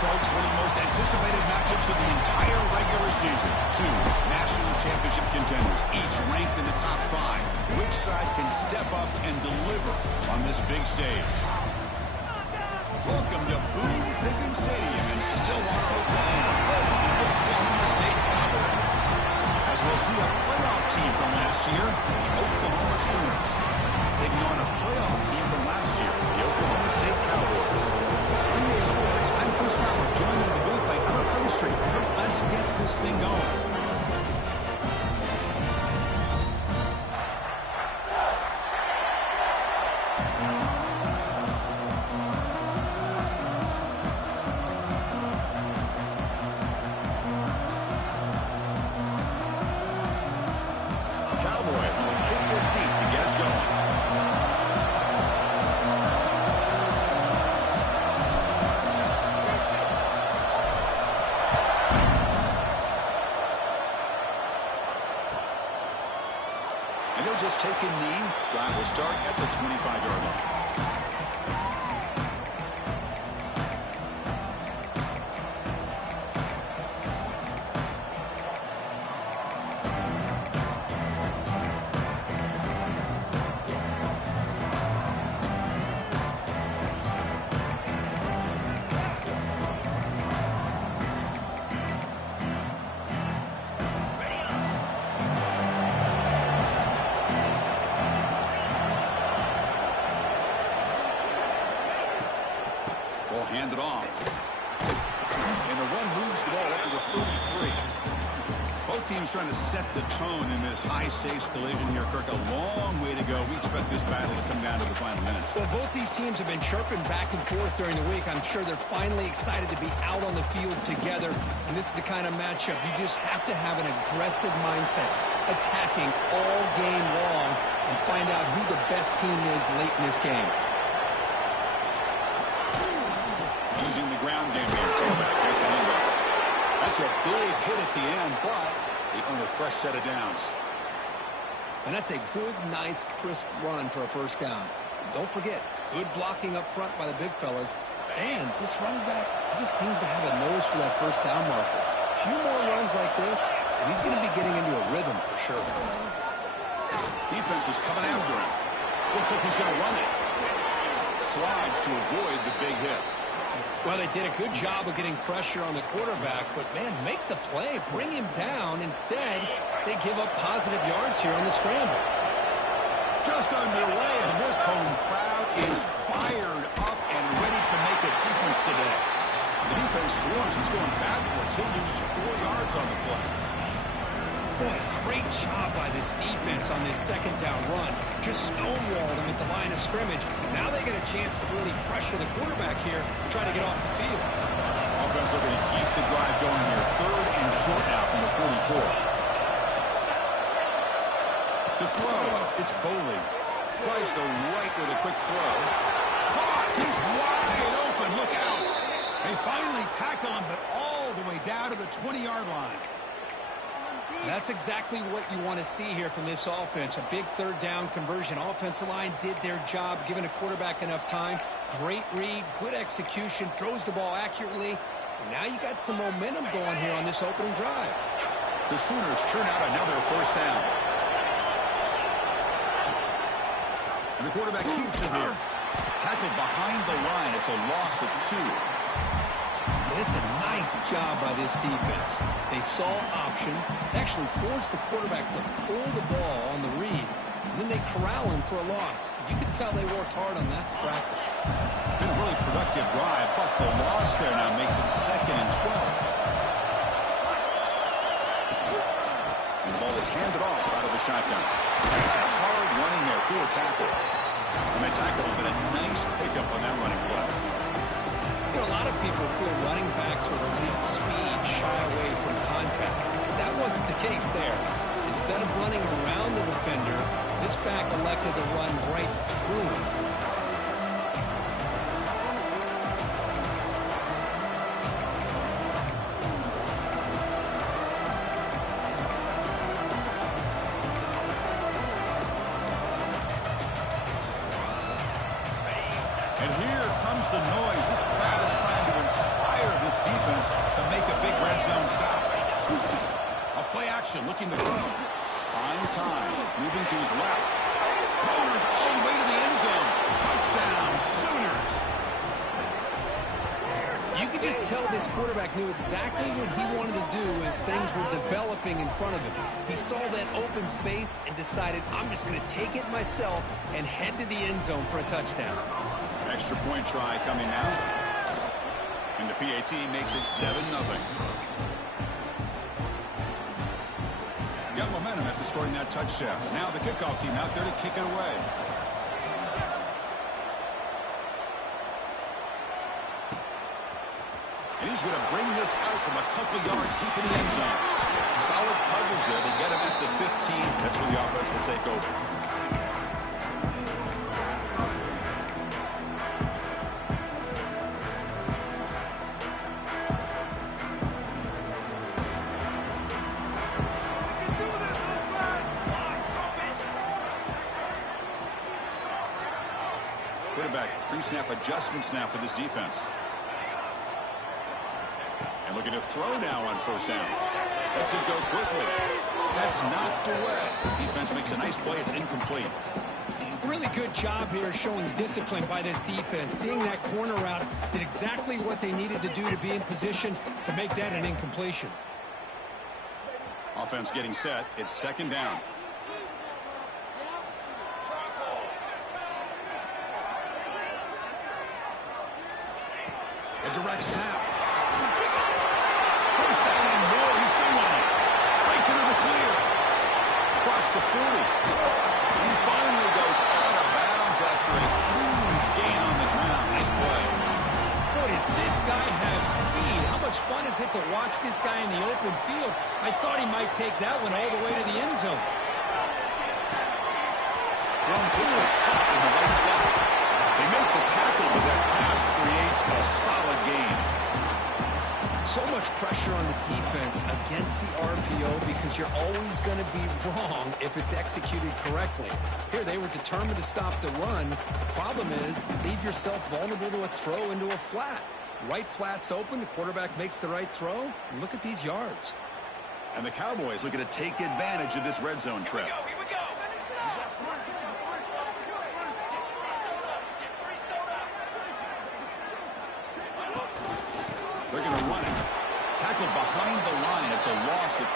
folks, one of the most anticipated matchups of the entire regular season. Two national championship contenders, each ranked in the top 5. Which side can step up and deliver on this big stage? Welcome to Boone Pickens Stadium in Stillwater, Oklahoma, home of the Oklahoma State Cowboys. As we'll see a playoff team from last year, the Oklahoma Sooners, taking on a playoff team from last year, the Oklahoma State Cowboys. NBA Sports, I'm Chris Fowler, joined in the booth by Kirk Herbstreit. Kirk, let's get this thing going. Cowboys will kick this deep to get us going. And he'll just take a knee. Drive will start at the 25-yard line. Will hand it off. And the run moves the ball up to the 33. Both teams trying to set the tone in this high-stakes collision here, Kirk. A long way to go. We expect this battle to come down to the final minutes. Well, both these teams have been chirping back and forth during the week. I'm sure they're finally excited to be out on the field together. And this is the kind of matchup you just have to have an aggressive mindset, attacking all game long, and find out who the best team is late in this game. Using the ground game here. Tailback. Here's the handoff. That's a big hit at the end, but they earn a fresh set of downs. And that's a good, nice, crisp run for a first down. Don't forget, good blocking up front by the big fellas. And this running back, he just seems to have a nose for that first down marker. A few more runs like this, and he's going to be getting into a rhythm for sure. Defense is coming after him. Looks like he's going to run it. Slides to avoid the big hit. Well, they did a good job of getting pressure on the quarterback, but, man, make the play. Bring him down. Instead, they give up positive yards here on the scramble. Just underway, and this home crowd is fired up and ready to make a difference today. The defense swarms. He's going backwards. He'll lose 4 yards on the play. Boy, great job by this defense on this second down run. Just stonewalled him at the line of scrimmage. Now they get a chance to really pressure the quarterback here, try to get off the field. Offense are going to keep the drive going here. 3rd and short now from the 44. To throw, it's Boley. Tries the right with a quick throw. Caught! He's wide open. Look out! They finally tackle him, but all the way down to the 20-yard line. That's exactly what you want to see here from this offense. A big 3rd down conversion. Offensive line did their job, giving a quarterback enough time. Great read, good execution, throws the ball accurately. And now you got some momentum going here on this opening drive. The Sooners churn out another first down. And the quarterback keeps it here. Tackled behind the line. It's a loss of 2. It's a nice job by this defense. They saw option, actually forced the quarterback to pull the ball on the read, and then they corral him for a loss. You can tell they worked hard on that practice. Been a really productive drive, but the loss there now makes it 2nd and 12. And the ball is handed off out of the shotgun. It's a hard running there through a tackle. And they tackle him, but a nice pickup on that running play. You know, a lot of people feel running backs with elite speed shy away from contact. That wasn't the case there. Instead of running around the defender, this back elected to run right through him. And here comes the noise. This crowd is trying to inspire this this defense to make a big red zone stop. A play action looking to throw. On time, moving to his left. Motors all the way to the end zone. Touchdown, Sooners. You could just tell this quarterback knew exactly what he wanted to do as things were developing in front of him. He saw that open space and decided, I'm just going to take it myself and head to the end zone for a touchdown. Extra point try coming now. And the PAT makes it 7-0. Got momentum after scoring that touchdown. Now the kickoff team out there to kick it away. And he's going to bring this out from a couple yards deep in the end zone. Solid coverage there. They get him at the 15. That's where the offense will take over. Quarterback pre-snap adjustments now for this defense. And looking to throw now on first down. Lets it go quickly. That's knocked away. Defense makes a nice play. It's incomplete. Really good job here showing discipline by this defense. Seeing that corner route did exactly what they needed to do to be in position to make that an incompletion. Offense getting set. It's second down. A direct snap. First down and more. He's still on it. Breaks into the clear. Across the 40. And he finally goes out of bounds after a huge gain on the ground. Nice play. Boy, does this guy have speed. How much fun is it to watch this guy in the open field? I thought he might take that one all the way to the end zone. Thrown quickly. Caught in the right slot. They make the tackle, but that pass creates a solid gain. So much pressure on the defense against the RPO because you're always going to be wrong if it's executed correctly. Here, they were determined to stop the run. Problem is, you leave yourself vulnerable to a throw into a flat. Right flat's open, the quarterback makes the right throw. Look at these yards. And the Cowboys looking to take advantage of this red zone trap. Here we go. They're going to run it. Tackled behind the line. It's a loss of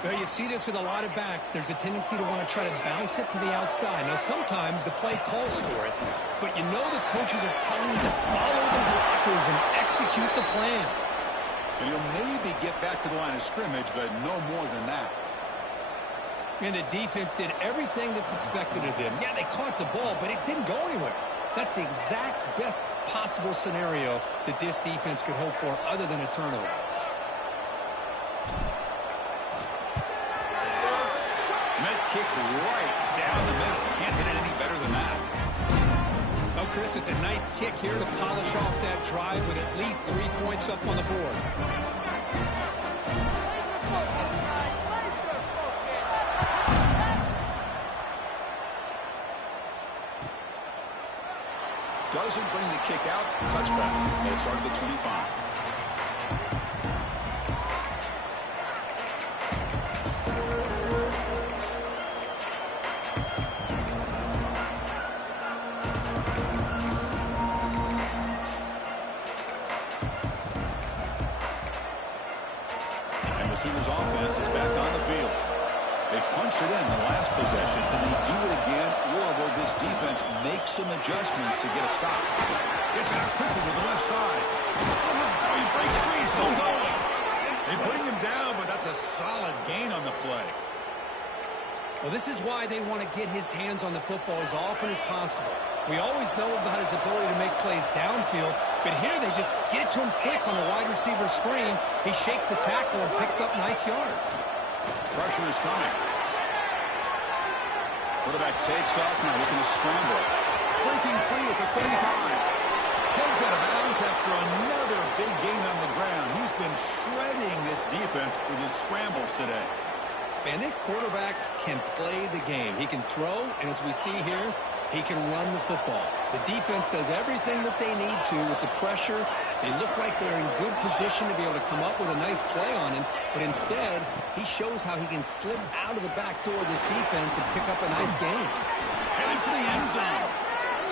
2. Well, you see this with a lot of backs. There's a tendency to want to try to bounce it to the outside. Now, sometimes the play calls for it, but you know the coaches are telling you to follow the blockers and execute the plan. And he'll maybe get back to the line of scrimmage, but no more than that. And the defense did everything that's expected of them. Yeah, they caught the ball, but it didn't go anywhere. That's the exact best possible scenario that this defense could hope for other than a turnover. Met kick right down the middle. Can't hit it any better than that. Well, Chris, it's a nice kick here to polish off that drive with at least 3 points up on the board. Doesn't bring the kick out. Touchback. They start at the 25. And the Sooners offense is back on the field. They punched it in the last possession. Can they do it again, or will this defense make some adjustments to get a stop? Gets out quickly to the left side. Oh, he breaks free, still going. They bring him down, but that's a solid gain on the play. Well, this is why they want to get his hands on the football as often as possible. We always know about his ability to make plays downfield, but here they just get it to him quick on the wide receiver screen. He shakes the tackle and picks up nice yards. Pressure is coming. Quarterback takes off now, looking to scramble. Breaking free at the 35. Heads out of bounds after another big gain on the ground. He's been shredding this defense with his scrambles today. Man, this quarterback can play the game. He can throw, and as we see here, He can run the football. The defense does everything that they need to with the pressure. They look like they're in good position to be able to come up with a nice play on him, but instead, he shows how he can slip out of the back door of this defense and pick up a nice gain. Headed for the end zone.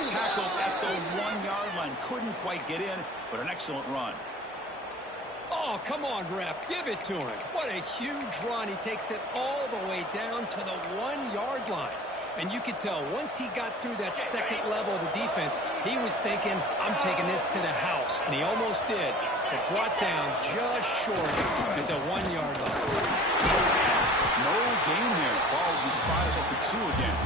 Tackled at the 1-yard line. Couldn't quite get in, but an excellent run. Oh, come on, ref. Give it to him. What a huge run. He takes it all the way down to the 1-yard line. And you could tell once he got through that second level of the defense, he was thinking, I'm taking this to the house. And he almost did. It brought down just short at the 1-yard line. No gain there. Ball will be spotted at the 2 again.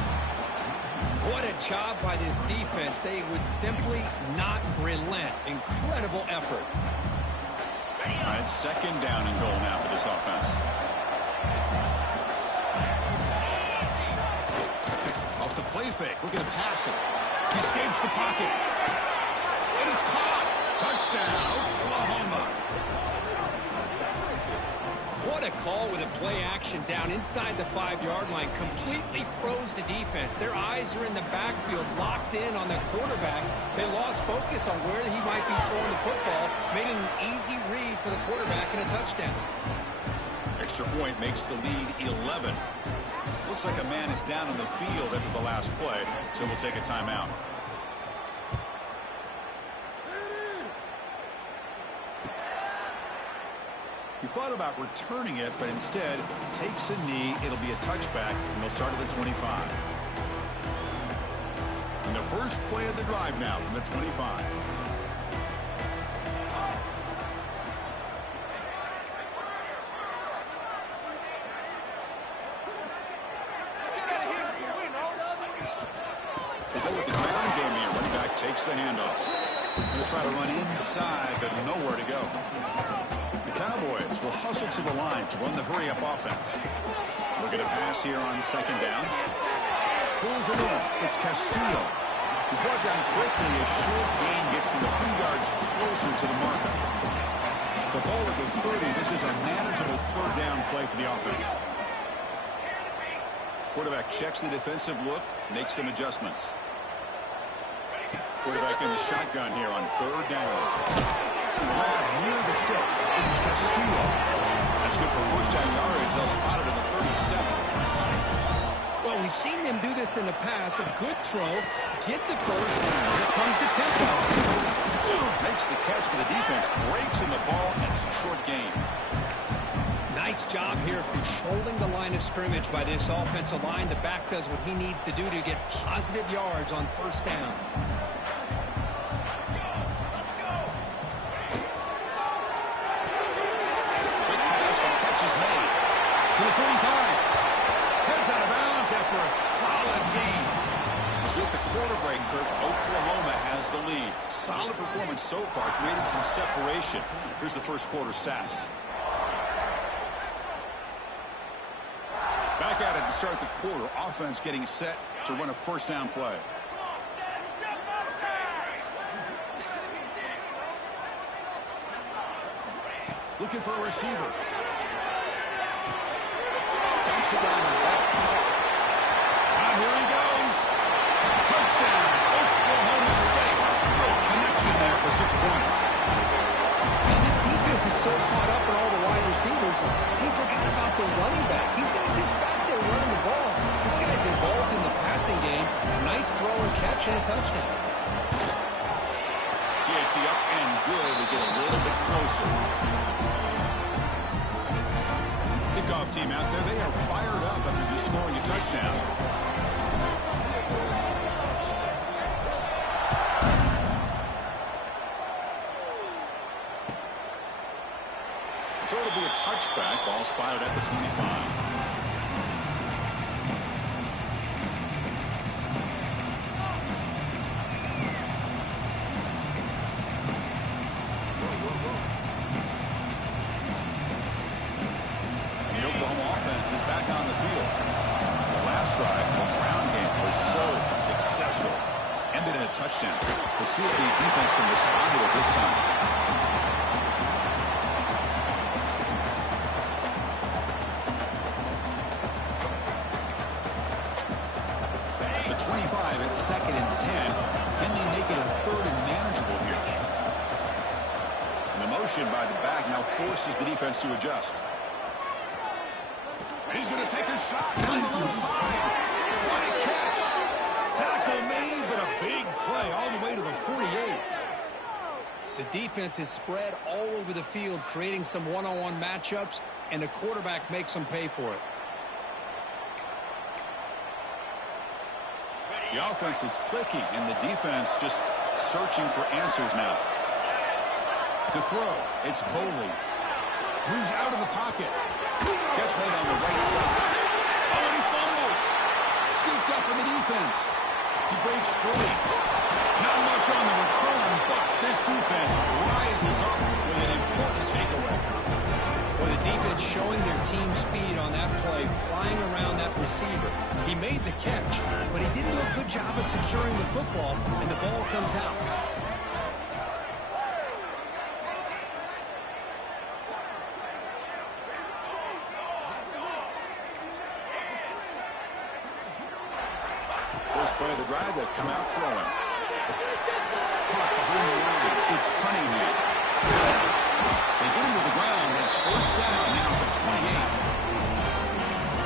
What a job by this defense. They would simply not relent. Incredible effort. All right, second down and goal now for this offense. Off the play fake. Looking to pass it. He escapes the pocket. It is caught. Touchdown, Oklahoma. What a call with a play action down inside the 5-yard line. Completely froze the defense. Their eyes are in the backfield, locked in on the quarterback. They lost focus on where he might be throwing the football. Made an easy read for the quarterback and a touchdown. Extra point makes the lead 11. Looks like a man is down in the field after the last play, so we'll take a timeout. He thought about returning it, but instead takes a knee. It'll be a touchback, and they'll start at the 25. And the first play of the drive now from the 25. They go with the ground game here. Running back takes the handoff. Going to try to run inside, but nowhere to go. Cowboys will hustle to the line to run the hurry-up offense. Looking to pass here on second down. Pulls it in. It's Castillo. He's brought down quickly. A short gain gets them a few yards closer to the marker. So ball at the 30. This is a manageable third down play for the offense. Quarterback checks the defensive look, makes some adjustments. Quarterback in the shotgun here on third down. Near the sticks. It's Castillo. That's good for first down yardage. They'll spot it at the 37. Well, we've seen them do this in the past. A good throw. Get the first. Here comes the tempo. Makes the catch for the defense. Breaks in the ball, and it's a short gain. Nice job here of controlling the line of scrimmage by this offensive line. The back does what he needs to do to get positive yards on first down. To the 45. Heads out of bounds after a solid gain. With the quarter break, Kirk, Oklahoma has the lead. Solid performance so far, creating some separation. Here's the first quarter stats. Back at it to start the quarter. Offense getting set to run a first down play. Looking for a receiver. Dumps it down the back. Now here he goes. Touchdown, Oklahoma State. Great connection there for 6 points. Now this defense is so caught up in all the wide receivers, they forgot about the running back. He's not just back there running the ball. This guy's involved in the passing game. Nice throw and catch and a touchdown. Gets the up and good. We get a little bit closer. Kickoff team out there. They are fired up after just scoring a touchdown. So it'll be a touchback. Ball spotted at the 25. Touchdown. We'll see if the defense can respond to it this time. At the 25, it's second 10. Can they make it a third and manageable here? And the motion by the back now forces the defense to adjust. And he's going to take a shot down the left side. What a catch. Tackle made, but a big play all the way to the 48. The defense is spread all over the field, creating some one-on-one matchups, and the quarterback makes them pay for it. The offense is clicking, and the defense just searching for answers now. To throw, it's Boley. Moves out of the pocket. Catch made on the right side. Oh, and he fumbles. Scooped up in the defense. He breaks free. Not much on the return, but this defense rises up with an important takeaway. Well, the defense showing their team speed on that play, flying around that receiver. He made the catch, but he didn't do a good job of securing the football, and the ball comes out. First play of the drive, they'll come out throwing. Caught behind the line. It's Cunningham. They get him to the ground. It's first down now at the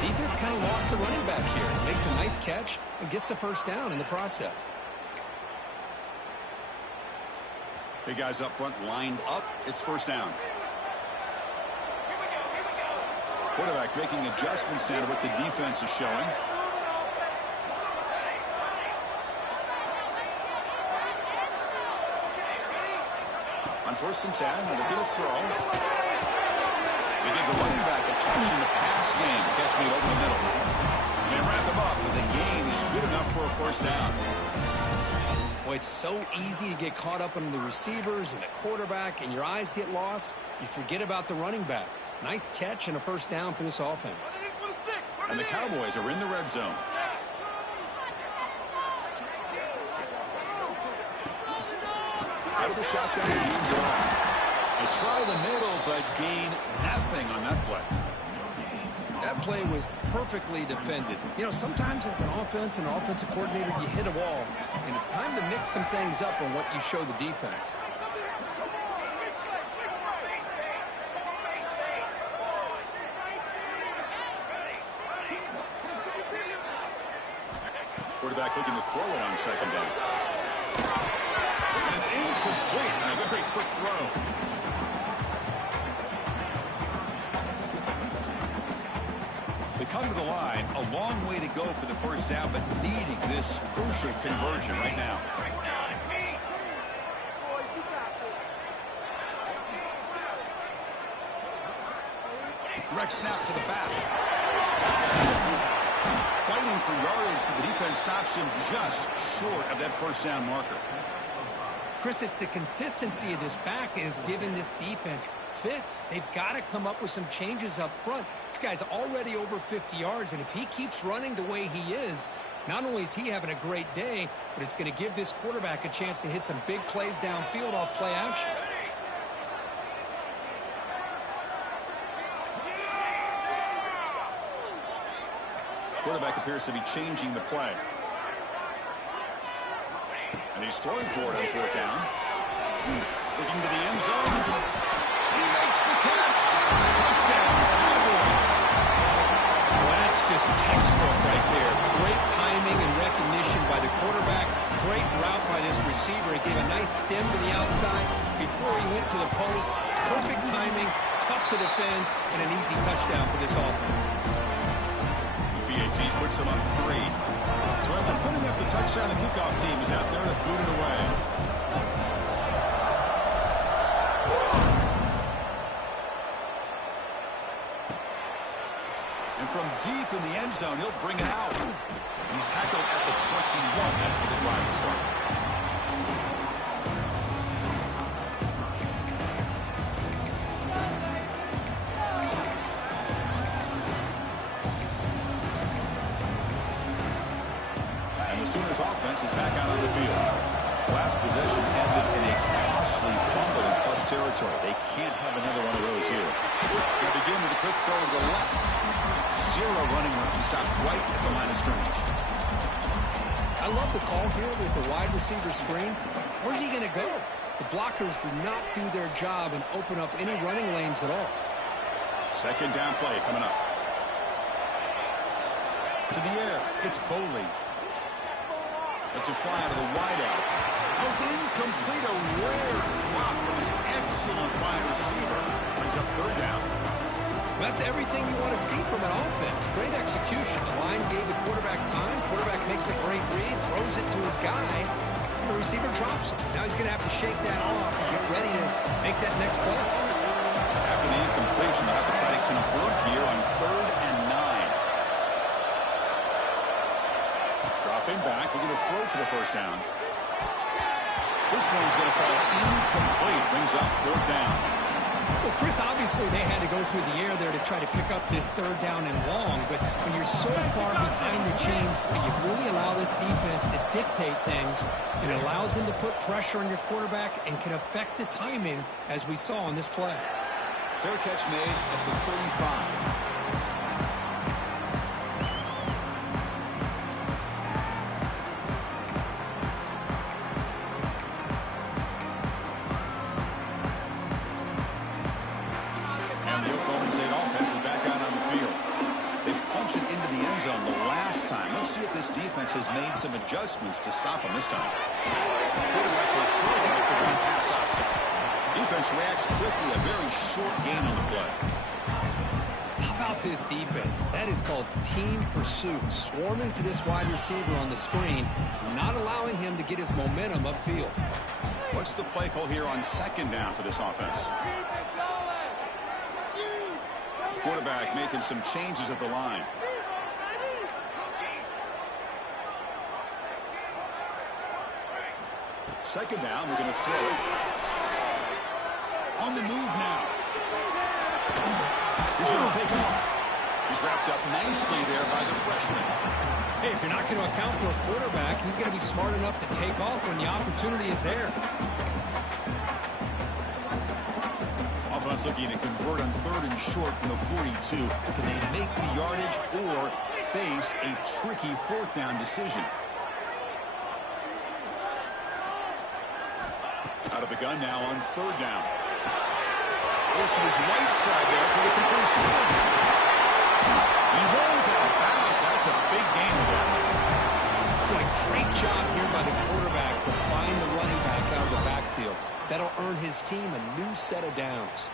28. Defense kind of lost the running back here. Makes a nice catch and gets the first down in the process. Big guys up front lined up. It's first down. Quarterback making adjustments down to what the defense is showing. On first and 10, they'll get a throw. They give the running back a touch in the pass game. Catch made over the middle. And they wrap him up, but the gain is good enough for a first down. Boy, it's so easy to get caught up in the receivers and the quarterback, and your eyes get lost. You forget about the running back. Nice catch and a first down for this offense. And the Cowboys are in the red zone. Out of the shotgun, he moves it off. They try the middle, but gain nothing on that play. That play was perfectly defended. You know, sometimes as an offense and offensive coordinator, you hit a wall, and it's time to mix some things up on what you show the defense. Quarterback looking to throw it on second down. And it's incomplete on a very quick throw. They come to the line, a long way to go for the first down, but needing this crucial conversion right now. Direct snap to the back. Fighting for yardage, but the defense stops him just short of that first down marker. Chris, it's the consistency of this back is giving this defense fits. They've got to come up with some changes up front. This guy's already over 50 yards, and if he keeps running the way he is, not only is he having a great day, but it's going to give this quarterback a chance to hit some big plays downfield off play action. Quarterback appears to be changing the play. And he's throwing for it on fourth down. Looking to the end zone. He makes the catch. Touchdown, Cowboys. Well, that's just textbook right there. Great timing and recognition by the quarterback. Great route by this receiver. He gave a nice stem to the outside before he went to the post. Perfect timing, tough to defend, and an easy touchdown for this offense. PAT puts him up 3. So after putting up the touchdown, the kickoff team is out there to boot it away. And from deep in the end zone, he'll bring it out. And he's tackled at the 21. That's where the drive will start. Sooners offense is back out on the field. Last possession ended in a costly fumble in plus territory. They can't have another one of those here. They begin with a quick throw to the left. Zero running room. Stopped right at the line of scrimmage. I I love the call here with the wide receiver screen. Where's he going to go? The blockers do not do their job and open up any running lanes at all. Second down play coming up. To the air, it's Boley. That's a fly out of the wideout. Oh, it's incomplete. A rare drop from an excellent wide receiver. Brings up third down. That's everything you want to see from an offense. Great execution. The line gave the quarterback time. Quarterback makes a great read, throws it to his guy, and the receiver drops it. Now he's going to have to shake that off and get ready to make that next play. After the incompletion, they'll have to try to convert here on 3rd and 9. Dropping back. We're going to throw for the first down. This one's going to fall incomplete. Brings up 4th down. Well, Chris, obviously they had to go through the air there to try to pick up this 3rd down and long, but when you're so far behind the chains, you really allow this defense to dictate things. It allows them to put pressure on your quarterback and can affect the timing, as we saw on this play. Fair catch made at the 35. Defense has made some adjustments to stop him this time. Quarterback was thrown after the pass outside. Defense reacts quickly. A very short gain on the play. How about this defense? That is called team pursuit. Swarming to this wide receiver on the screen, not allowing him to get his momentum upfield. What's the play call here on 2nd down for this offense? Quarterback making some changes at the line. Second down, we're going to throw it. On the move now. He's going to take off. He's wrapped up nicely there by the freshman. Hey, if you're not going to account for a quarterback, he's going to be smart enough to take off when the opportunity is there. Offense looking to convert on 3rd and short from the 42. Can they make the yardage or face a tricky 4th down decision? Out of the gun now on 3rd down. Goes to his right side there for the completion. He rolls out back. That's a big gain there. Boy, great job here by the quarterback to find the running back out of the backfield. That'll earn his team a new set of downs.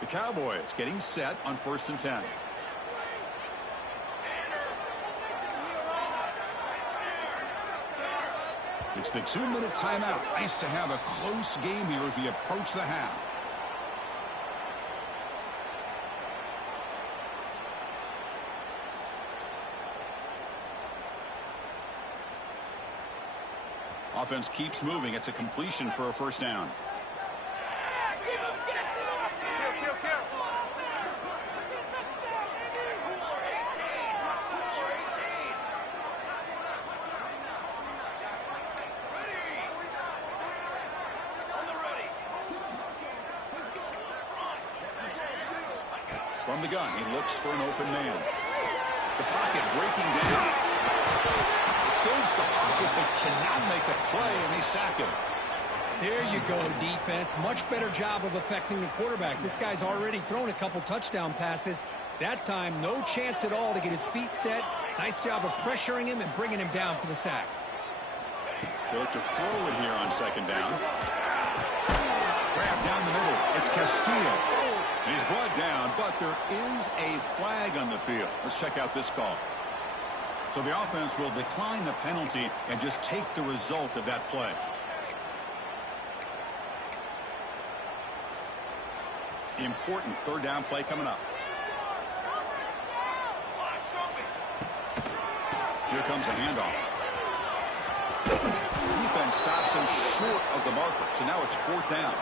The Cowboys getting set on 1st and 10. It's the 2-minute timeout. Nice to have a close game here as we approach the half. Offense keeps moving. It's a completion for a first down. From the gun, he looks for an open man. The pocket breaking down. Escapes the pocket, but cannot make a play, and they sack him. There you go, defense. Much better job of affecting the quarterback. This guy's already thrown a couple touchdown passes. That time, no chance at all to get his feet set. Nice job of pressuring him and bringing him down for the sack. They look to throw it here on 2nd down. Grab down the middle. It's Castillo. He's brought down, but there is a flag on the field. Let's check out this call. So the offense will decline the penalty and just take the result of that play. Important 3rd down play coming up. Here comes a handoff. Defense stops him short of the marker, so now it's 4th down.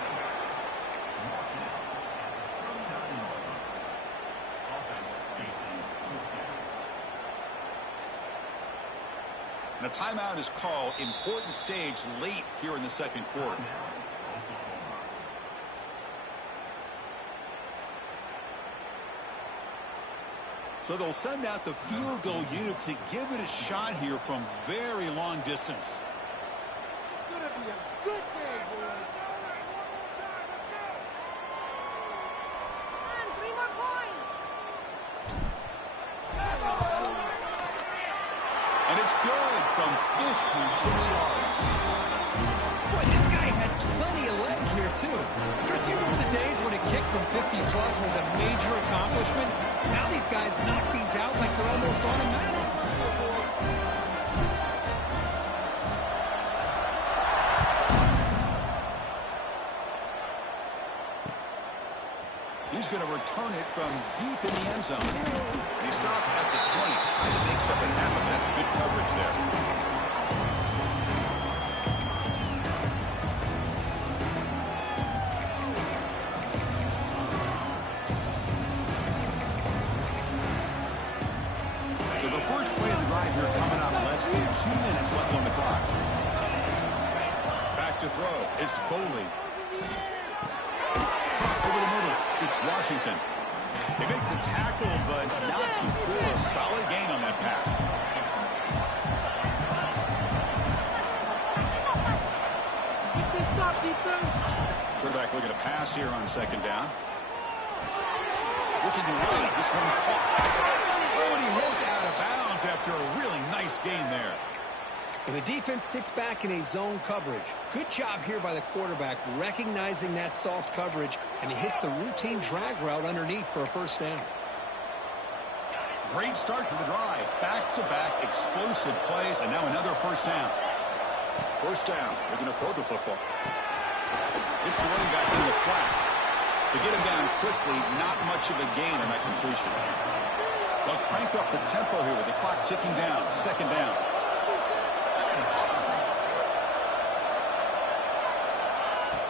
And a timeout is called. Important stage late here in the 2nd quarter. So they'll send out the field goal unit to give it a shot here from very long distance. It's going to be a good day, boys. And 3 more points. And it's good from 56 yards. Boy, this guy had plenty of leg here, too. Chris, you remember the days when a kick from 50-plus was a major accomplishment? Now these guys knock these out like they're almost automatic. He's going to return it from deep in the end zone. He stopped at the 20, trying to make something happen. That's good coverage there. So the first play of the drive here coming up. Less than 2 minutes left on the clock. Back to throw. It's Boley. Over the middle, it's Washington. They make the tackle, but not before a solid gain on that pass. Keep this up, defense. Quarterback looking to pass here on second down. Looking to win. This one caught. Oh, and he heads out of bounds after a really nice gain there. The defense sits back in a zone coverage. Good job here by the quarterback, recognizing that soft coverage, and he hits the routine drag route underneath for a first down. Great start for the drive. Back-to-back explosive plays, and now another first down. First down. They're going to throw the football. It's the running back in the flat. To get him down quickly, not much of a gain on that completion. They'll crank up the tempo here with the clock ticking down. Second down.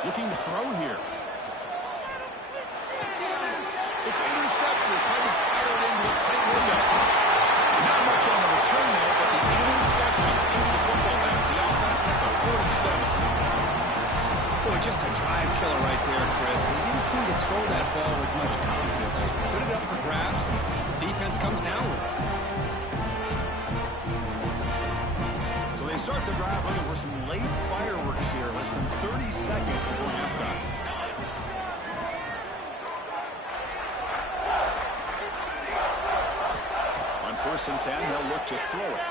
Looking to throw here. It's intercepted. Trying to fire it into a tight window. Not much on the return there, but the interception gets the football back to the offense at the 47. Boy, just a drive killer right there, Chris. He didn't seem to throw that ball with much confidence. Just put it up for grabs. The defense comes down with it. So they start the drive looking for some late fireworks here. Less than 30 seconds before halftime. On 1st and 10, they'll look to throw it.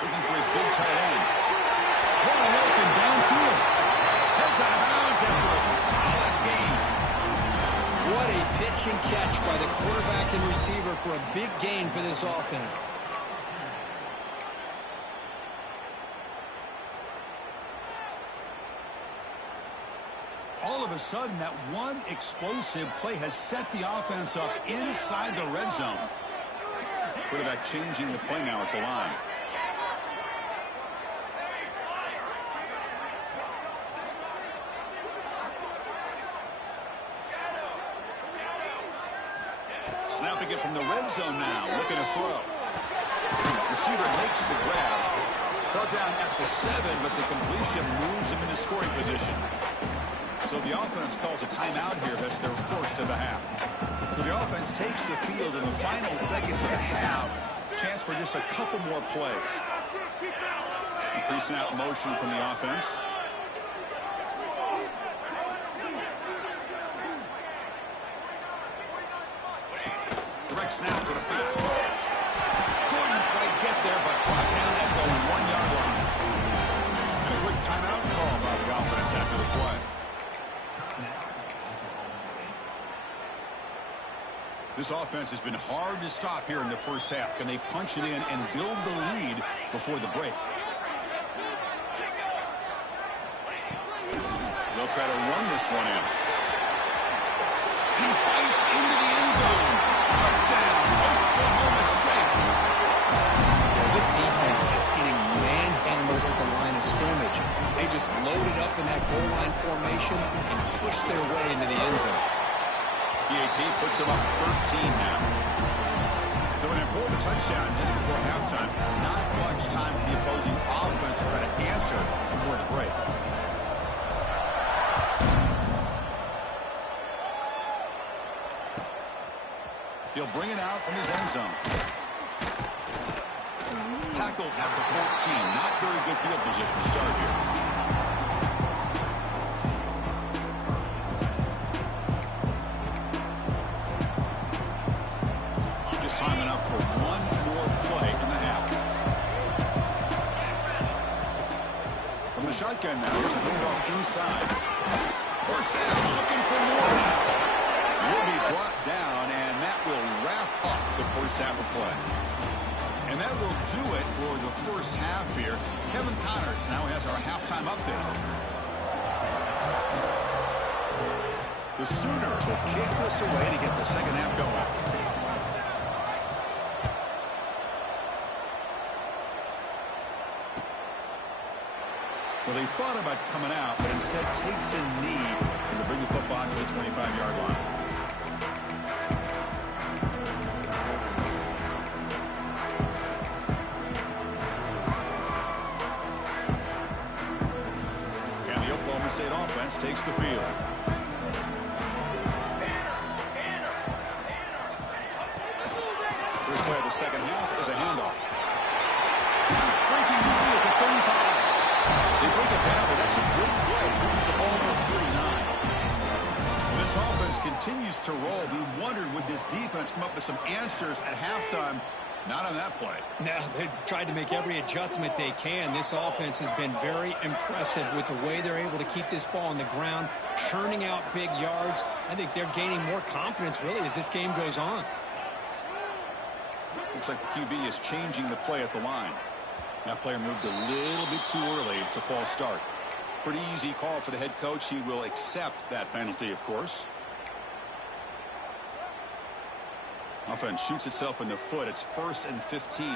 Looking for his big tight end. What a look and downfield. Heads out of bounds after a solid gain. What a pitch and catch by the quarterback and receiver for a big gain for this offense. All of a sudden, that one explosive play has set the offense up inside the red zone. Quarterback changing the play now at the line. Snapping it from the red zone now, looking to throw. Receiver makes the grab. Brought down at the 7, but the completion moves him into scoring position. So the offense calls a timeout here. That's their first of the half. So the offense takes the field in the final seconds of the half. Chance for just a couple more plays. Increasing out motion from the offense. Direct snap to the back. Couldn't quite get there, but brought down at the 1-yard line. And a quick timeout call by the offense after the play. This offense has been hard to stop here in the first half. Can they punch it in and build the lead before the break? They'll try to run this one in. And he fights into the end zone. Touchdown, Oklahoma State. Well, this defense is just getting manhandled at the line of scrimmage. They just loaded up in that goal line formation and pushed their way into the end zone. PAT puts them up 13 now. So an important touchdown just before halftime. Not much time for the opposing offense to try to answer before the break. He'll bring it out from his end zone. Tackled at the 14. Not very good field position to start here. Just time enough for one more play in the half. From the shotgun now, there's a handoff inside. First down, looking for more now. Will be brought down, and that will wrap up the first half of play. And that will do it for the first half here. Kevin Connors now has our halftime update. The Sooners will kick this away to get the second half going. Well, they thought about coming out, but instead takes a knee to bring the football to the 25-yard line. And the Oklahoma State offense takes the field. First play of the second half is a handoff. Breaking through at the 35. They break it down, but that's a good play. Moves the ball to 39. Well, this offense continues to roll. We wondered, would this defense come up with some answers at halftime? Not on that play. Now, they've tried to make every adjustment they can. This offense has been very impressive with the way they're able to keep this ball on the ground, churning out big yards. I think they're gaining more confidence, really, as this game goes on. Looks like the QB is changing the play at the line. That player moved a little bit too early. It's a false start. Pretty easy call for the head coach. He will accept that penalty, of course. Offense shoots itself in the foot. It's 1st and 15.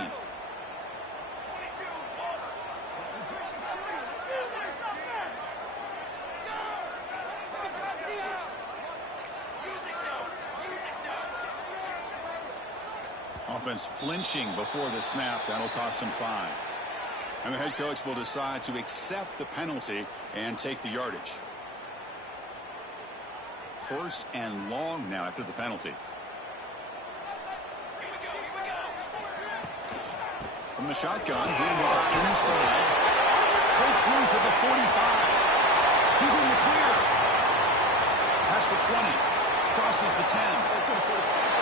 Offense flinching before the snap. That'll cost him 5. And the head coach will decide to accept the penalty and take the yardage. 1st and long now after the penalty. From the shotgun, handoff inside. Breaks loose at the 45. He's in the clear. Past the 20. Crosses the 10.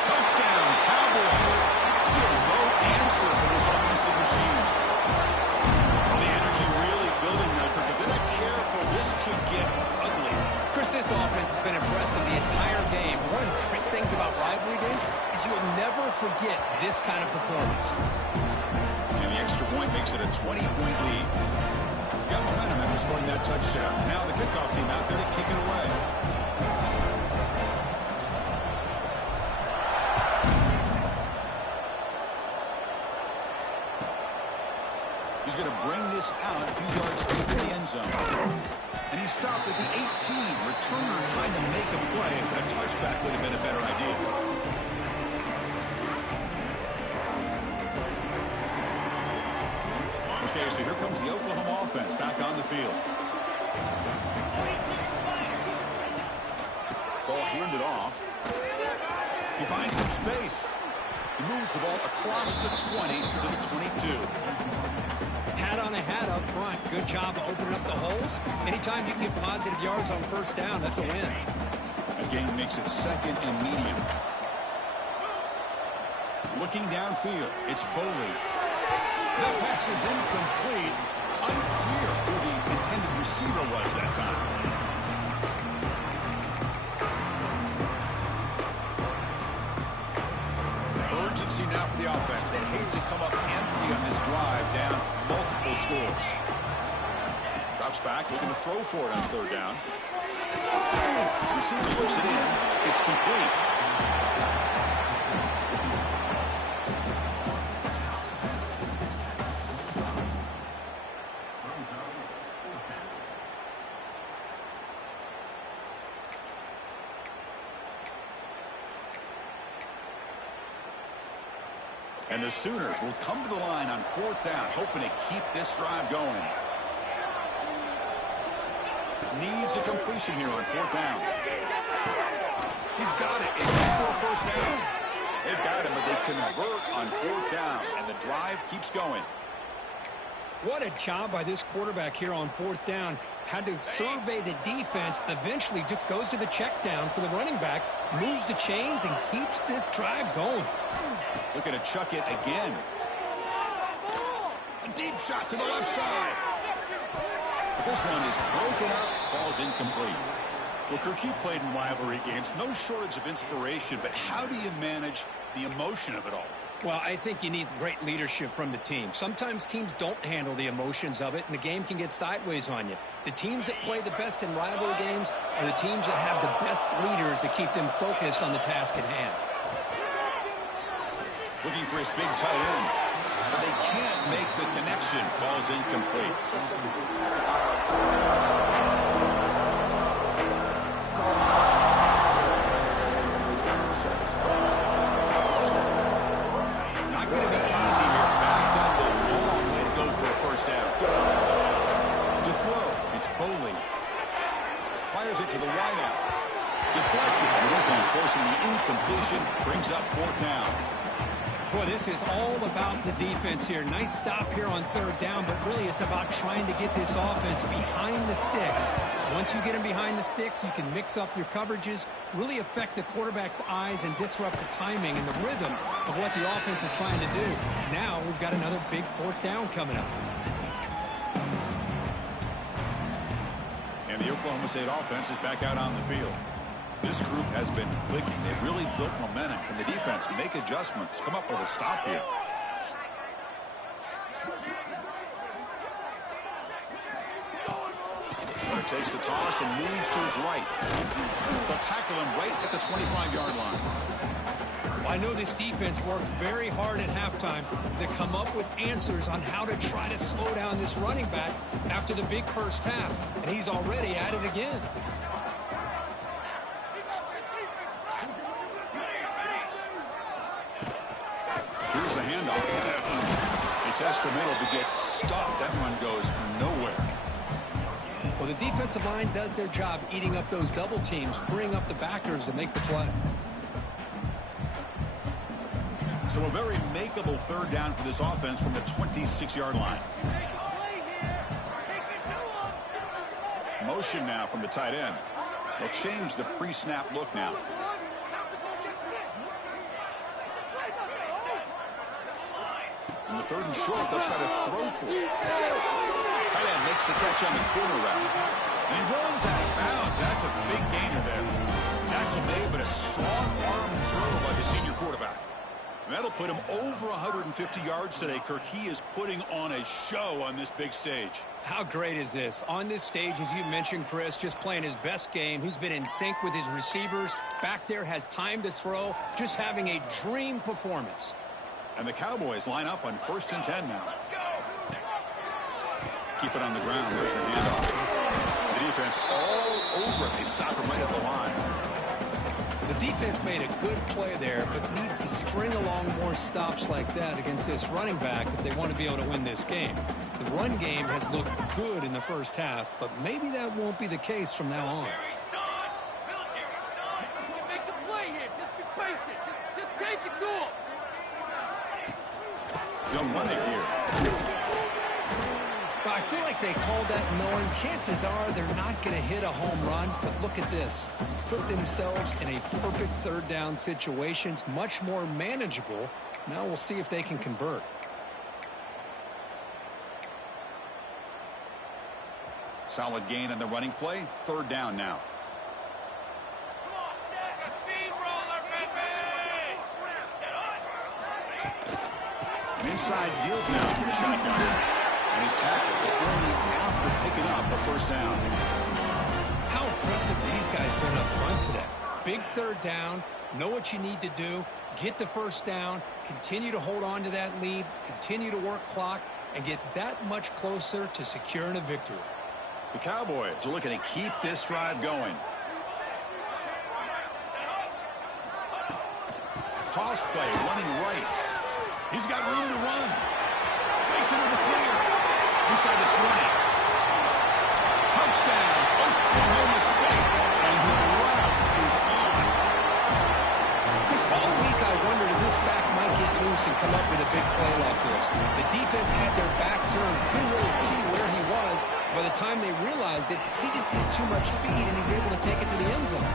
Touchdown, Cowboys. Still no answer for this offensive machine. The energy really building now. They're not careful. This could get ugly. Chris, this offense has been impressive the entire game. One of the great things about rivalry games is you'll never forget this kind of performance. And the extra point makes it a 20-point lead. Got momentum after scoring that touchdown. Now the kickoff team out there to kick it away. He's going to bring this out a few yards from the end zone. And he stopped at the 18. Returner trying to make a play. A touchback would have been a better idea. Okay, so here comes the Oklahoma offense back on the field. Ball handed off. He finds some space. He moves the ball across the 20 to the 22. Hat on a hat up front. Good job of opening up the holes. Anytime you can get positive yards on first down, that's a win. Again, makes it 2nd and medium. Looking downfield, it's Boley. That pass is incomplete. Unclear who the intended receiver was that time. Urgency now for the offense. They'd hate to come up empty on this drive, down multiple scores. Drops back, looking to throw for it on 3rd down. Receiver puts it in. It's complete. And the Sooners will come to the line on 4th down, hoping to keep this drive going. Needs a completion here on 4th down. He's got it. It's for a first down. They've got him, but they convert on 4th down, and the drive keeps going. What a job by this quarterback here on 4th down. Had to survey the defense, eventually just goes to the check down for the running back, moves the chains, and keeps this drive going. Looking to chuck it again. A deep shot to the left side. But this one is broken up, falls incomplete. Well, Kirk, played in rivalry games. No shortage of inspiration, but how do you manage the emotion of it all? Well, I think you need great leadership from the team. Sometimes teams don't handle the emotions of it, and the game can get sideways on you. The teams that play the best in rivalry games are the teams that have the best leaders to keep them focused on the task at hand. Looking for his big tight end, but they can't make the connection. Ball's incomplete. Going to be easy here. Backed up a long way to go for a first down. To throw, it's Bowling. Fires it to the wideout. Deflected. The defense forcing the incompletion. Brings up 4th down. Boy, this is all about the defense here. Nice stop here on 3rd down, but really it's about trying to get this offense behind the sticks. Once you get them behind the sticks, you can mix up your coverages, really affect the quarterback's eyes and disrupt the timing and the rhythm of what the offense is trying to do. Now we've got another big 4th down coming up. And the Oklahoma State offense is back out on the field. This group has been clicking. They've really built momentum. Can the defense make adjustments? Come up with a stop here. Runner takes the toss and moves to his right. They'll tackle him right at the 25-yard line. I know this defense worked very hard at halftime to come up with answers on how to try to slow down this running back after the big first half, and he's already at it again. Here's the handoff. They test the middle, but gets stuck. That one goes nowhere. Well, the defensive line does their job eating up those double teams, freeing up the backers to make the play. So a very makeable 3rd down for this offense from the 26-yard line. Motion now from the tight end. They'll change the pre-snap look now. In the 3rd and short, they'll try to throw for it. Tight end makes the catch on the corner route. And he runs out of bounds. That's a big gainer there. Tackle made, but a strong arm throw by the senior quarterback. And that'll put him over 150 yards today. Kirk, he is putting on a show on this big stage. How great is this? On this stage, as you mentioned, Chris, just playing his best game. He's been in sync with his receivers. Back there, has time to throw. Just having a dream performance. And the Cowboys line up on 1st and 10 now. Keep it on the ground. There's the handoff. The defense all over it. They stop him right at the line. The defense made a good play there, but needs to string along more stops like that against this running back if they want to be able to win this game. The run game has looked good in the first half, but maybe that won't be the case from now on. Make the play here. Just be patient. Just take it to him. They'll run it here. But I feel like they called that knowing chances are they're not going to hit a home run. But look at this. Put themselves in a perfect 3rd down situations, much more manageable. Now we'll see if they can convert. Solid gain on the running play. 3rd down now. An inside deals now for the shotgun. And he's tackled, but only after picking up a 1st down. How impressive these guys been up front today. Big 3rd down, know what you need to do, get the 1st down, continue to hold on to that lead, continue to work clock, and get that much closer to securing a victory. The Cowboys are looking to keep this drive going. Toss play, running right. He's got room to run. Makes it in the clear. Inside the 20. Touchdown. Oklahoma State. And the route is on. This all week I wondered if get loose and come up with a big play like this. The defense had their back turned, couldn't really see where he was. By the time they realized it, he just had too much speed, and he's able to take it to the end zone.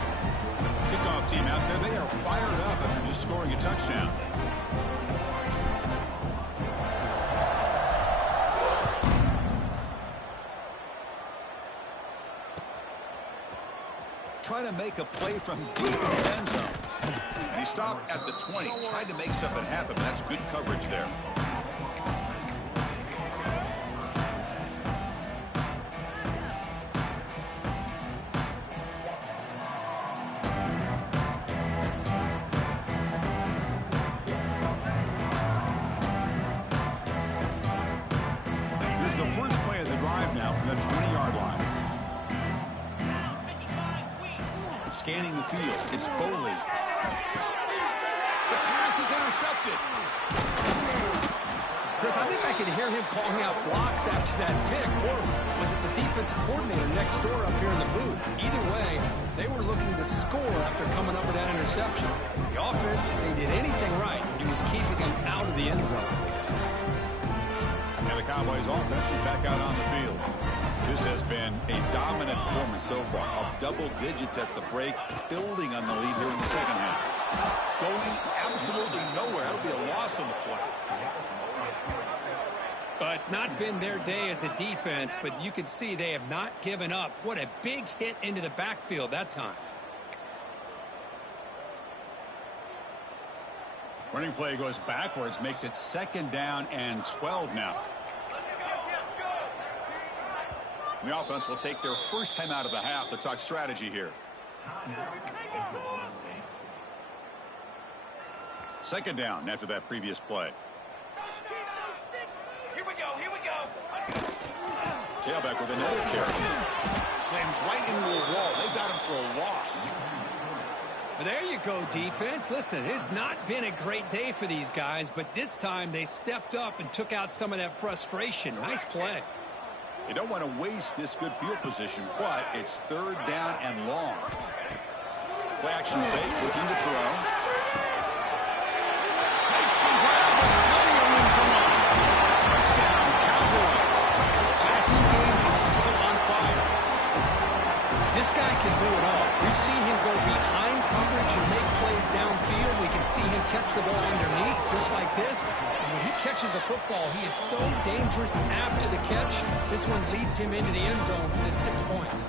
Kickoff team out there, they are fired up after just scoring a touchdown. Trying to make a play from deep in his end zone. And he stopped at the 20, tried to make something happen. That's good coverage there. Here's the first play of the drive now from the 20-yard line. Scanning the field, it's Boley. The pass is intercepted. Chris, I think I could hear him calling out blocks after that pick, or was it the defensive coordinator next door up here in the booth? Either way, they were looking to score after coming up with that interception. The offense, if they did anything right, it was keeping them out of the end zone. And the Cowboys offense is back out on the field. This has been a dominant performance so far. Up double digits at the break, building on the lead here in the second half. Going absolutely nowhere. That'll be a loss on the play. It's not been their day as a defense, but you can see they have not given up. What a big hit into the backfield that time. Running play goes backwards, makes it 2nd down and 12 now. The offense will take their first time out of the half to talk strategy here. 2nd down after that previous play. Here we go. Tailback with another carry. Slams right into a wall. They got him for a loss. There you go, defense. Listen, it has not been a great day for these guys, but this time they stepped up and took out some of that frustration. Nice play. You don't want to waste this good field position, but it's 3rd down and long. Play action fake, looking to throw. Makes the grab, but nobody wins along. Touchdown, Cowboys. This passing game is still on fire. This guy can do it all. We've seen him go behind coverage and make plays downfield. We can see him catch the ball underneath, just like this. And when he catches a football, he is so dangerous after the catch. This one leads him into the end zone for the 6 points.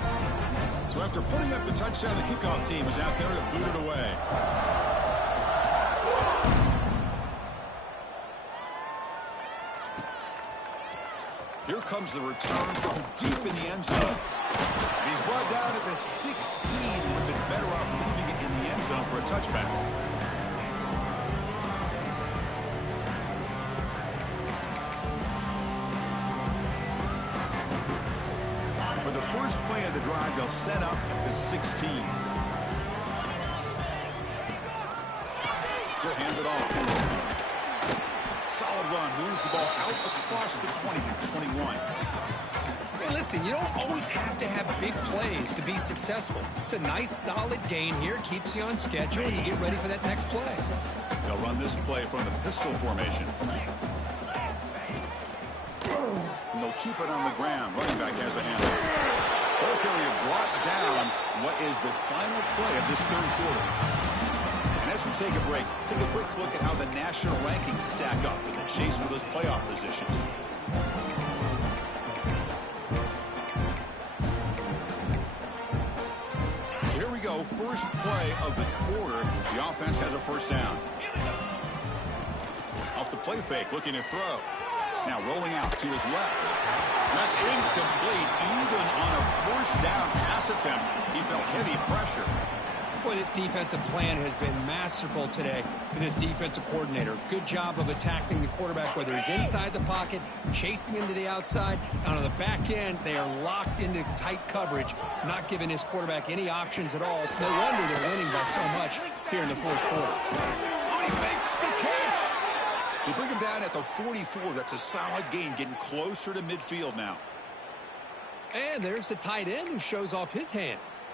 So after putting up the touchdown, the kickoff team is out there to boot it away. Here comes the return from deep in the end zone. And he's brought down at the 16. Would have been better off leaving it in the end zone for a touchback. For the first play of the drive, they'll set up at the 16. He'll hand it off. Solid run, moves the ball out across the 20 to 21. Hey, listen, you don't always have to have big plays to be successful. It's a nice, solid gain here. Keeps you on schedule, and you get ready for that next play. They'll run this play from the pistol formation. And they'll keep it on the ground. Running back has a handoff. Ball carrier brought down what is the final play of this 3rd quarter. And as we take a break, take a quick look at how the national rankings stack up in the chase for those playoff positions. So here we go, first play of the quarter. The offense has a 1st down. Off the play fake, looking to throw. Now rolling out to his left. That's incomplete. Even on a 1st down pass attempt, he felt heavy pressure. Boy, this defensive plan has been masterful today for this defensive coordinator. Good job of attacking the quarterback, whether he's inside the pocket, chasing him to the outside. And on the back end, they are locked into tight coverage, not giving his quarterback any options at all. It's no wonder they're winning by so much here in the 4th quarter. Oh, he makes the catch. They bring him down at the 44. That's a solid gain, getting closer to midfield now. And there's the tight end who shows off his hands.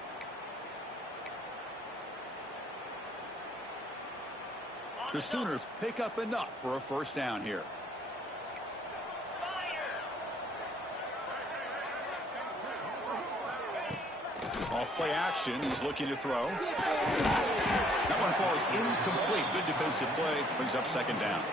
The Sooners pick up enough for a first down here. Off play action, he's looking to throw. That one falls incomplete. Good defensive play, brings up second down.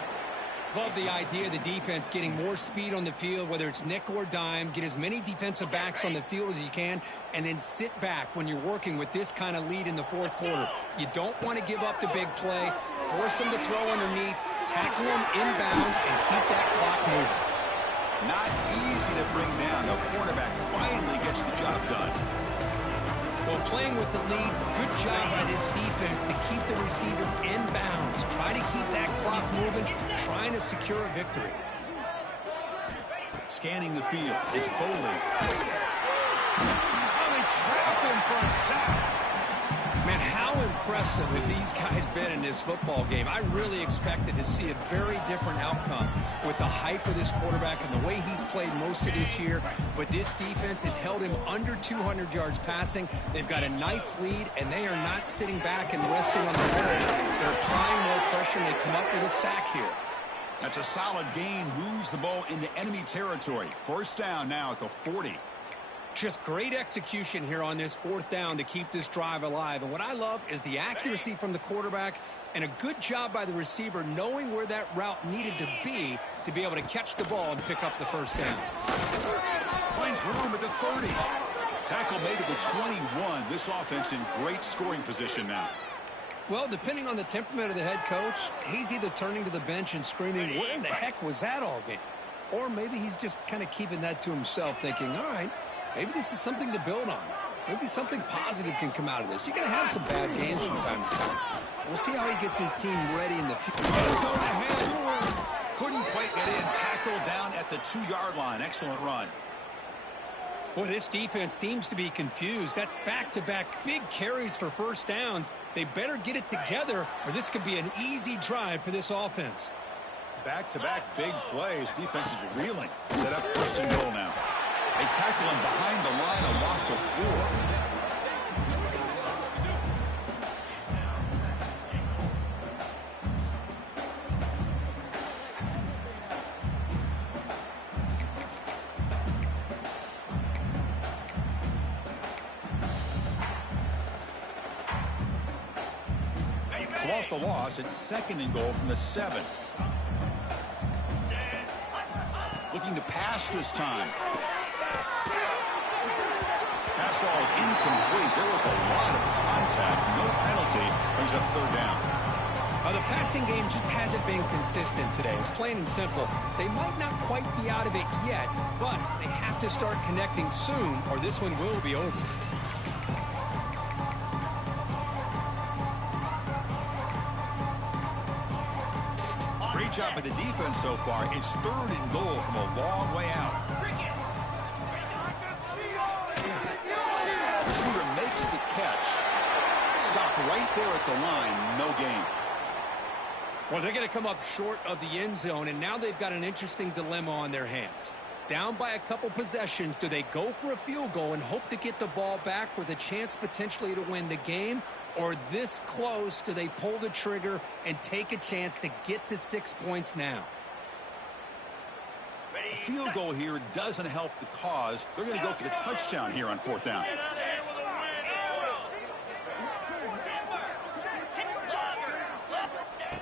Love the idea of the defense getting more speed on the field, whether it's nickel or dime. Get as many defensive backs on the field as you can, and then sit back when you're working with this kind of lead in the fourth quarter. You don't want to give up the big play. Force them to throw underneath, tackle them inbounds, and keep that clock moving. Not easy to bring down. The quarterback finally gets the job done. Well, playing with the lead, good job by this defense to keep the receiver in bounds. Try to keep that clock moving, trying to secure a victory. Scanning the field, it's Boley. Oh, they trap him for a sack. Man, how impressive have these guys been in this football game? I really expected to see a very different outcome with the hype of this quarterback and the way he's played most of this year. But this defense has held him under 200 yards passing. They've got a nice lead, and they are not sitting back and resting on the laurels. They're applying more pressure, and they come up with a sack here. That's a solid gain. Moves the ball into enemy territory. First down now at the 40. Just great execution here on this fourth down to keep this drive alive. And what I love is the accuracy from the quarterback and a good job by the receiver knowing where that route needed to be able to catch the ball and pick up the first down. Finds room at the 30. Tackle made at the 21. This offense in great scoring position now. Well, depending on the temperament of the head coach, he's either turning to the bench and screaming, where in the heck was that all game? Or maybe he's just kind of keeping that to himself, thinking, all right, maybe this is something to build on. Maybe something positive can come out of this. You're going to have some bad games from time to time. We'll see how he gets his team ready in the future. Zone ahead. Couldn't quite get in. Tackle down at the 2-yard line. Excellent run. Boy, this defense seems to be confused. That's back-to-back big carries for first downs. They better get it together, or this could be an easy drive for this offense. Back-to-back big plays. Defense is reeling. Set up first and goal now. They tackle him behind the line, a loss of 4. So off the loss, it's second and goal from the 7. Looking to pass this time. Pass ball is incomplete. There was a lot of contact. No penalty. Brings up third down. The passing game just hasn't been consistent today. It's plain and simple. They might not quite be out of it yet, but they have to start connecting soon, or this one will be over. Great job by the defense so far. It's third and goal from a long way out. Receiver makes the catch. Stopped right there at the line. No gain. Well, they're going to come up short of the end zone, and now they've got an interesting dilemma on their hands. Down by a couple possessions, do they go for a field goal and hope to get the ball back with a chance potentially to win the game? Or this close, do they pull the trigger and take a chance to get the 6 points now? A field goal here doesn't help the cause. They're going to go for the touchdown here on fourth down.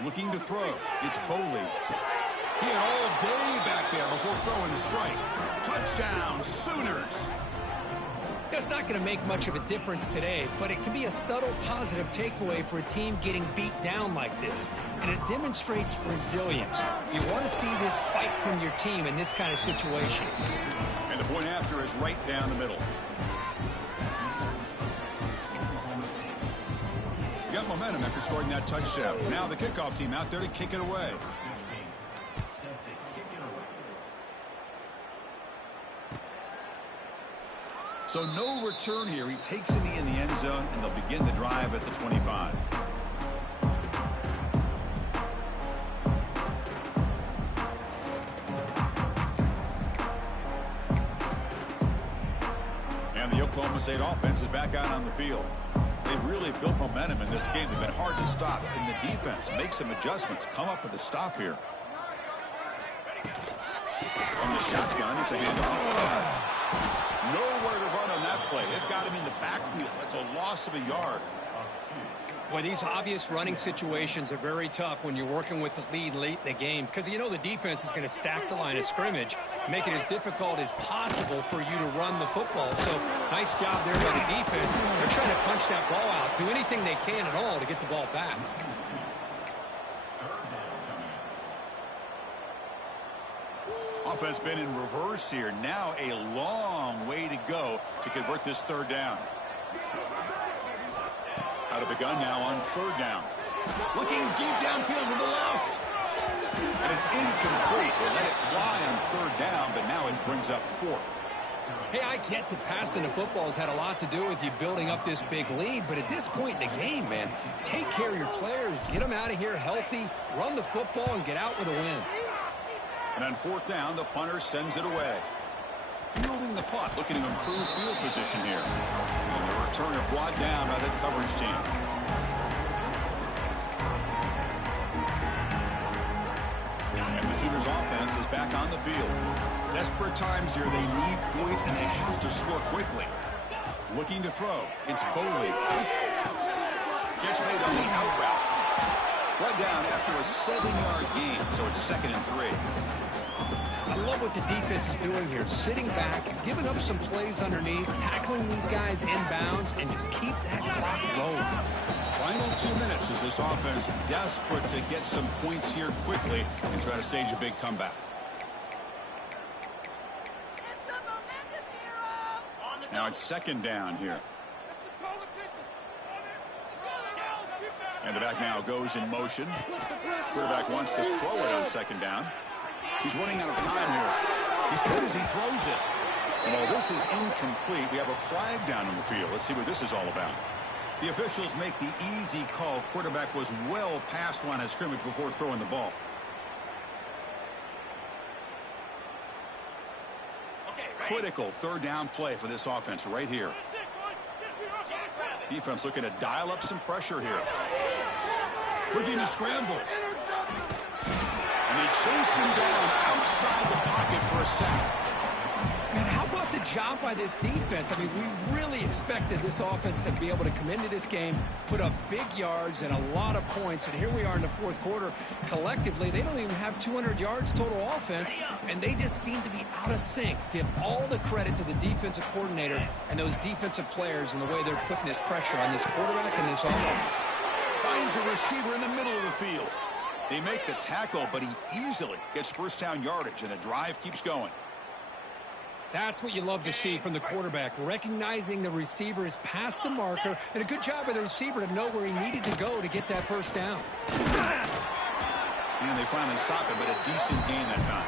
Looking to throw. It's Boley. He had all day back there before throwing the strike. Touchdown, Sooners. It's not going to make much of a difference today, but it can be a subtle positive takeaway for a team getting beat down like this. And it demonstrates resilience. You want to see this fight from your team in this kind of situation. And the point after is right down the middle. Got momentum after scoring that touchdown. Now the kickoff team out there to kick it away. So no return here. He takes a knee in the end zone, and they'll begin the drive at the 25. And the Oklahoma State offense is back out on the field. They've really built momentum in this game. They've been hard to stop. Can the defense make some adjustments, come up with a stop here? From the shotgun, it's a handoff. Nowhere to run on that play. They've got him in the backfield. That's a loss of a yard. Boy, these obvious running situations are very tough when you're working with the lead late in the game because you know the defense is going to stack the line of scrimmage, make it as difficult as possible for you to run the football. So nice job there by the defense. They're trying to punch that ball out, do anything they can at all to get the ball back. Offense been in reverse here. Now a long way to go to convert this third down. Out of the gun now on third down. Looking deep downfield to the left. And it's incomplete. They let it fly on third down, but now it brings up fourth. Hey, I get that passing the football has had a lot to do with you building up this big lead, but at this point in the game, man, take care of your players, get them out of here healthy, run the football, and get out with a win. And on fourth down, the punter sends it away. Fielding the punt, looking to improve field position here. And the returner brought down by the coverage team. And the Sooners offense is back on the field. Desperate times here. They need points, and they have to score quickly. Looking to throw. It's Boley. Gets made on the out route. Brought down after a 7-yard gain, so it's 2nd and 3. I love what the defense is doing here. Sitting back, giving up some plays underneath, tackling these guys inbounds, and just keep that clock rolling. Final 2 minutes as this offense desperate to get some points here quickly and try to stage a big comeback. Now it's 2nd down here. And the back now goes in motion. Quarterback wants to throw it on 2nd down. He's running out of time here. He's good as he throws it. And while this is incomplete, we have a flag down in the field. Let's see what this is all about. The officials make the easy call. Quarterback was well past the line of scrimmage before throwing the ball. Critical third down play for this offense right here. Defense looking to dial up some pressure here. Looking to scramble. And they chase him down outside the pocket for a sack. Man, how about the job by this defense? I mean, we really expected this offense to be able to come into this game, put up big yards and a lot of points, and here we are in the fourth quarter. Collectively, they don't even have 200 yards total offense, and they just seem to be out of sync. Give all the credit to the defensive coordinator and those defensive players and the way they're putting this pressure on this quarterback and this offense. Finds a receiver in the middle of the field. They make the tackle, but he easily gets first down yardage, and the drive keeps going. That's what you love to see from the quarterback, recognizing the receiver is past the marker, and a good job by the receiver to know where he needed to go to get that first down. And they finally stop it, but a decent gain that time.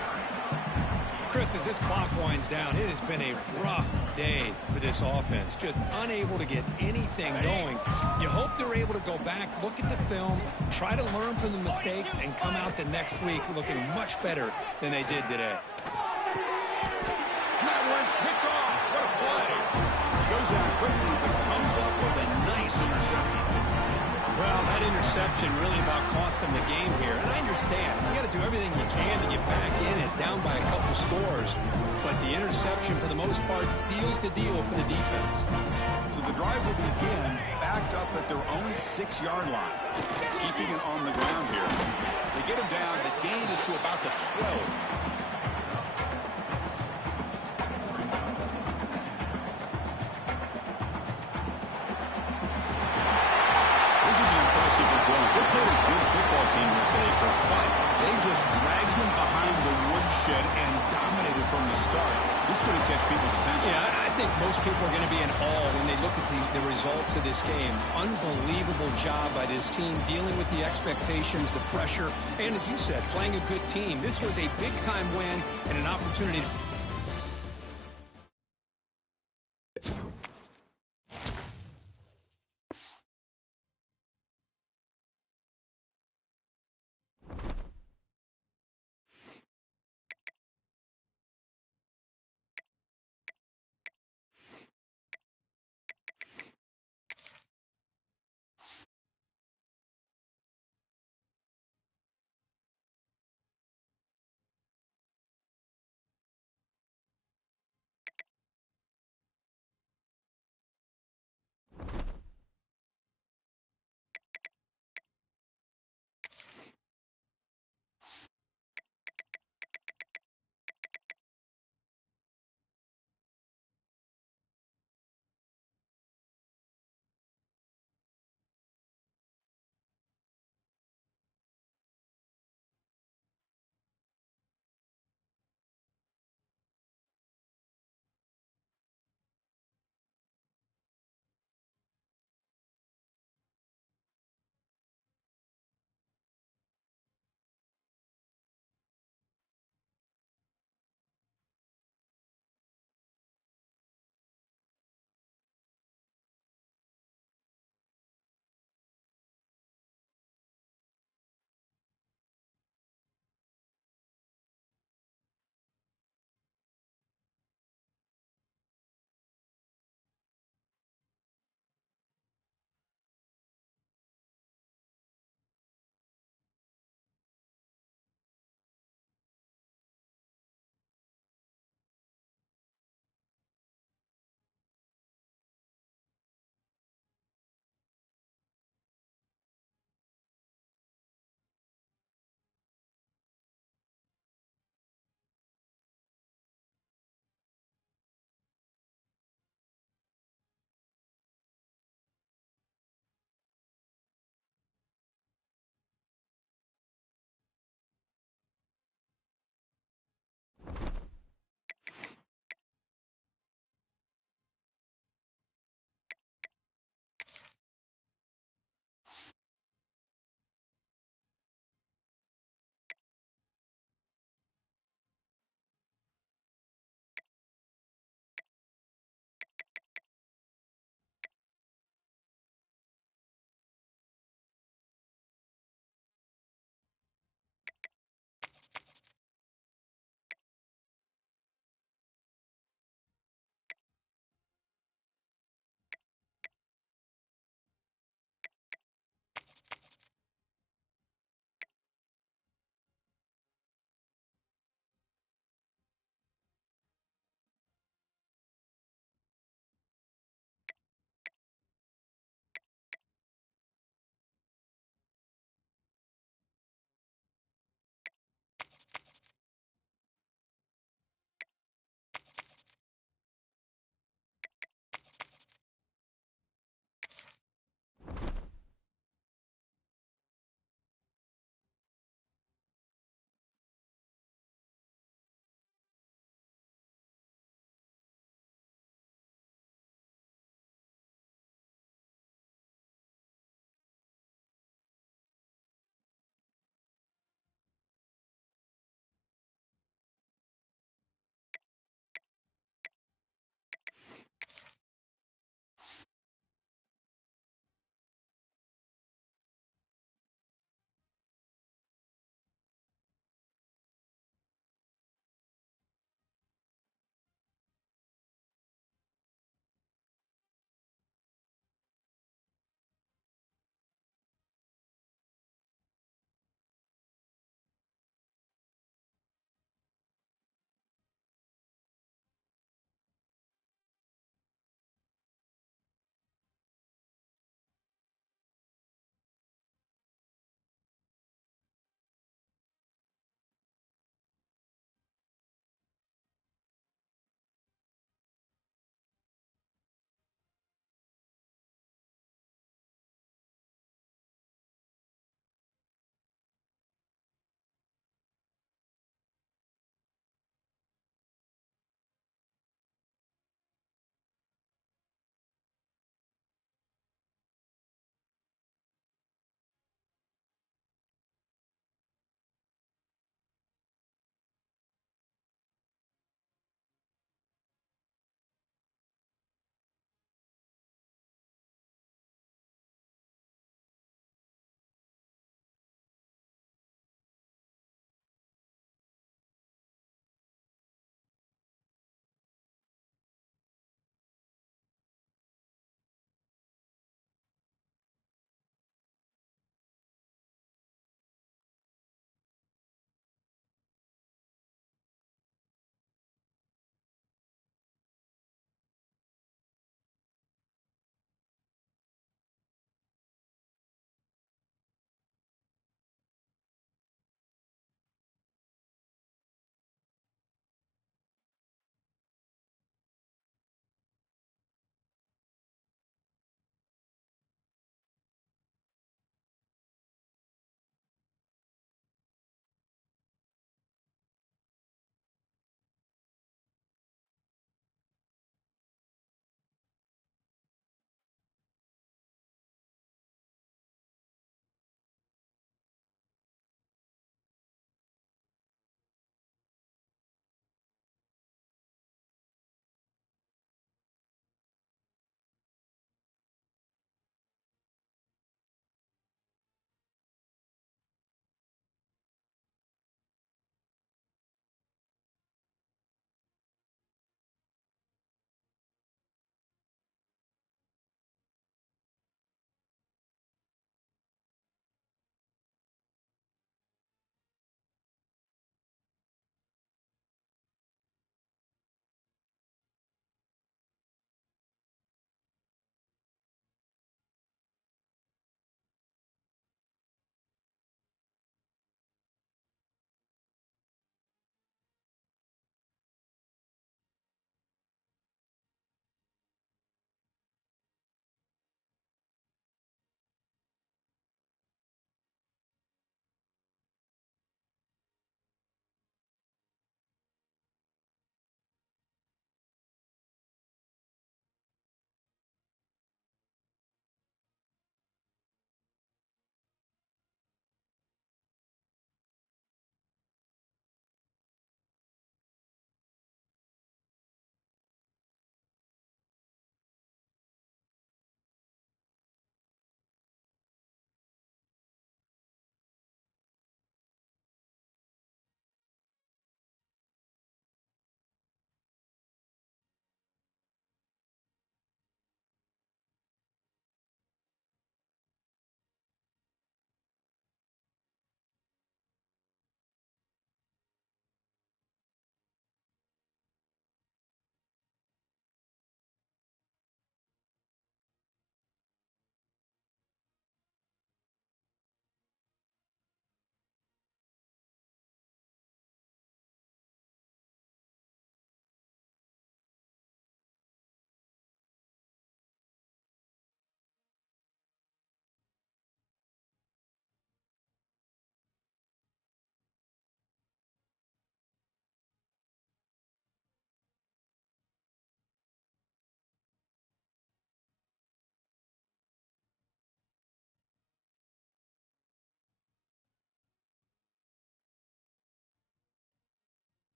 Chris, as this clock winds down, it has been a rough day for this offense. Just unable to get anything going. You hope they're able to go back, look at the film, try to learn from the mistakes, and come out the next week looking much better than they did today. That one's picked off. What a play. Goes out quickly, but comes up with a nice interception. Well, that interception really about cost them the game here. And I understand. You got to do everything you can to get back in it, down by a couple scores. But the interception, for the most part, seals the deal for the defense. So the drive will begin backed up at their own 6-yard line. Keeping it on the ground here. They get him down. The gain is to about the 12. They played a good football team here today, but they just dragged them behind the woodshed and dominated from the start. This is going to catch people's attention. Yeah, I think most people are going to be in awe when they look at the results of this game. Unbelievable job by this team, dealing with the expectations, the pressure, and as you said, playing a good team. This was a big-time win and an opportunity to